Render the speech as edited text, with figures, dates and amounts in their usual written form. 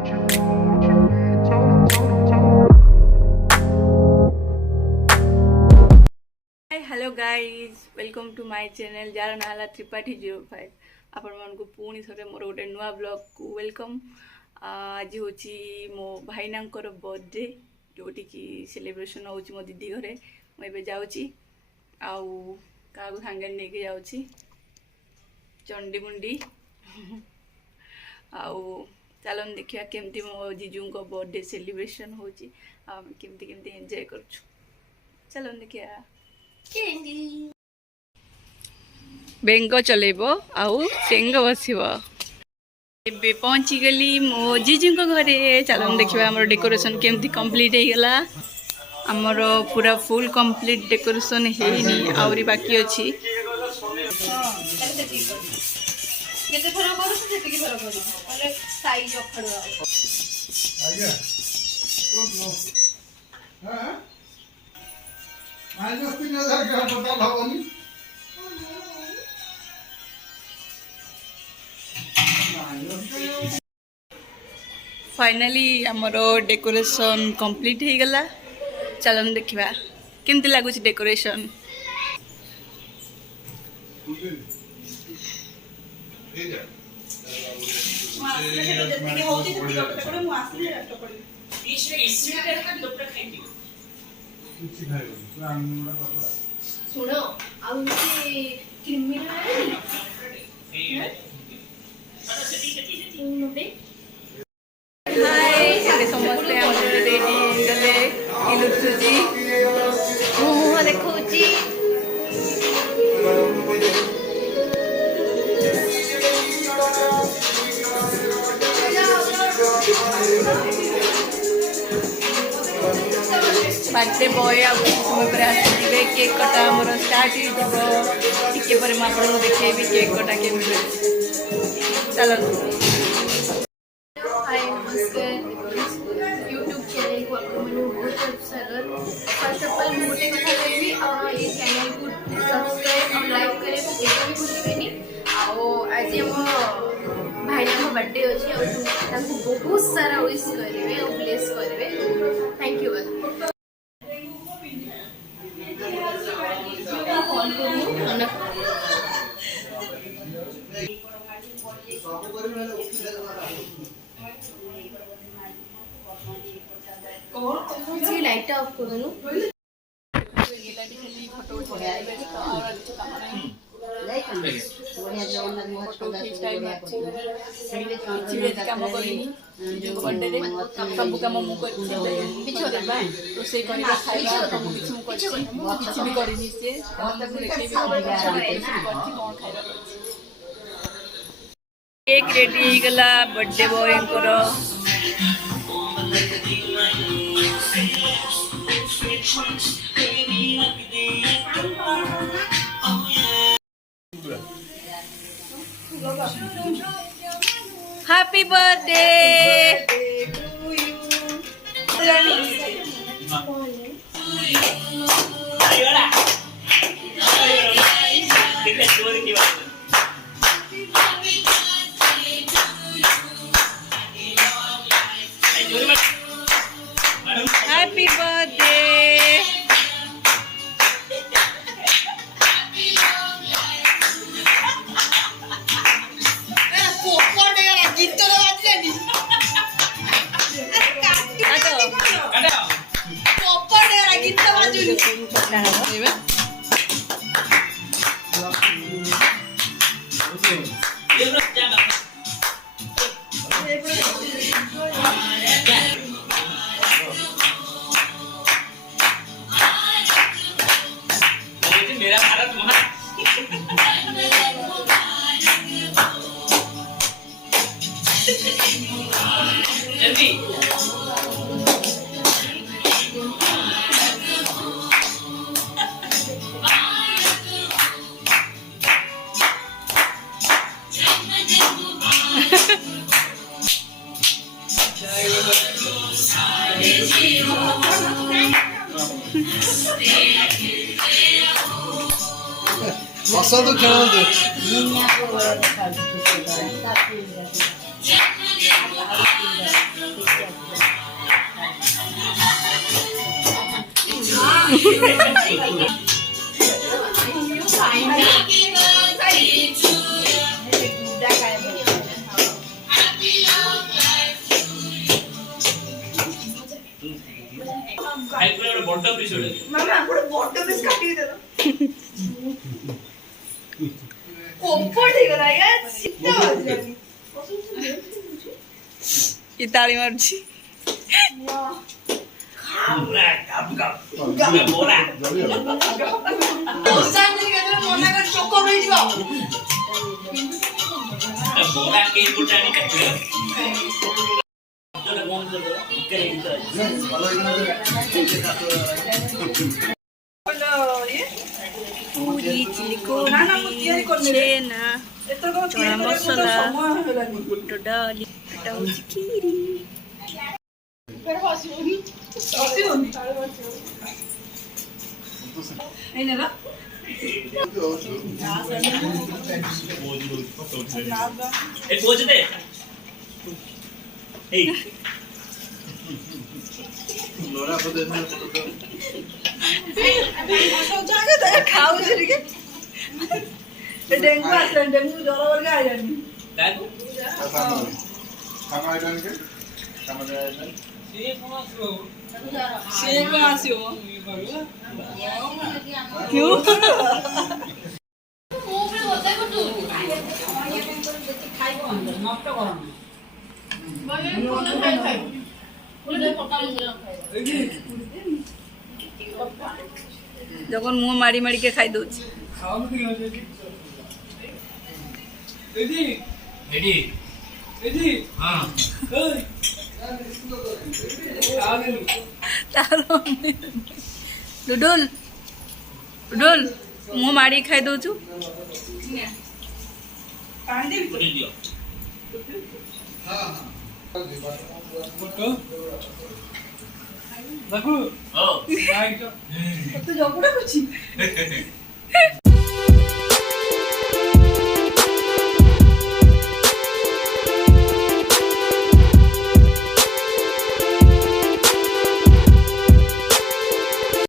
Hello guys welcome to my channel Jharna Tripathi 05 आपण मानक पुणी थे मोर गोटे नुआ ब्लॉग को वेलकम। आज हूँ मो भाईना बर्थडे जोटी की सेलिब्रेशन हो मो दीदी घरे मुझे जाऊँगी आउ क्या सांगे नहीं जाऊँगी चंडी मुंडी आउ चलन देखिया केमती मो जीजू को बर्थडे सेलिब्रेशन हो केमती केमती एंजॉय कर चलन देखिया बेंग चलेब आउ चेंग बसब ए पहुँची गली मो जीजू घरे चलन देखिए आम डेकोरेशन केमती कंप्लीट हो गला आमर पूरा फुल कंप्लीट डेकोरेशन है आहरी बाकी अच्छी फाइनली आमर डेकोरेशन कंप्लीट हो गला चलन देखा केमती लगुच डेकोरेशन सुनो समस्ते रेडी गले लुचुची मुह देखुची बर्थडे बॉय समय आसवे केक कटा आमर स्टार्ट हो देखेबी केक कटा के चलो यूट्यूब चैनल को बहुत स्वागत। फर्स्ट ऑफ ऑल मोटे कथा कहबी ये चैनल को सब्सक्राइब और लाइक करे भी भूलिबेनी आज हम भाईना बर्थडे अच्छे और बहुत सारा विश करेंगे और ब्लेस करेंगे। थैंक यू लाइट ऑफ कर कम बर्थडे सब कम रोसे केक रेडी गला birthday boy happy birthday to you. Happy birthday मेरा भारत महान जल्दी ବସନ୍ତୁ ଖେଳନ୍ତୁ। ମାମା ଗୋଟେ ବଡ ପିସ୍ କାଟିକି ଦେଲ କମ୍ଫର୍ଟ ହେଇଗଲା ଆଜ୍ଞା ଶୀତ ହଉଛି କି ତାଳି ମାରୁଛି ମନା କରି ଚୋକ ହେଇଯିବ পুরি চিলি ଛେନା ଚଣା ମସଲା ବୁଟ ଡାଲି ଏଟା ହଉଛି କ୍ଷୀରି ଖାଉଛି ଟିକେ ଡେଙ୍ଗୁ ଆସିଲାଣି ଡେଙ୍ଗୁ ଜ୍ୱର ବର୍ଗା ଆଇଲାଣି ସିଏ କଣ ଆସିବ যখন মুহ মারি মারিকে খাই দଉଛି ଡୁଡୁଲ ଡୁଡୁଲ ମୁହ ମାରି ଖାଇ ଦଉଛୁ ତୁ ଜଗୁଡା କରୁଛି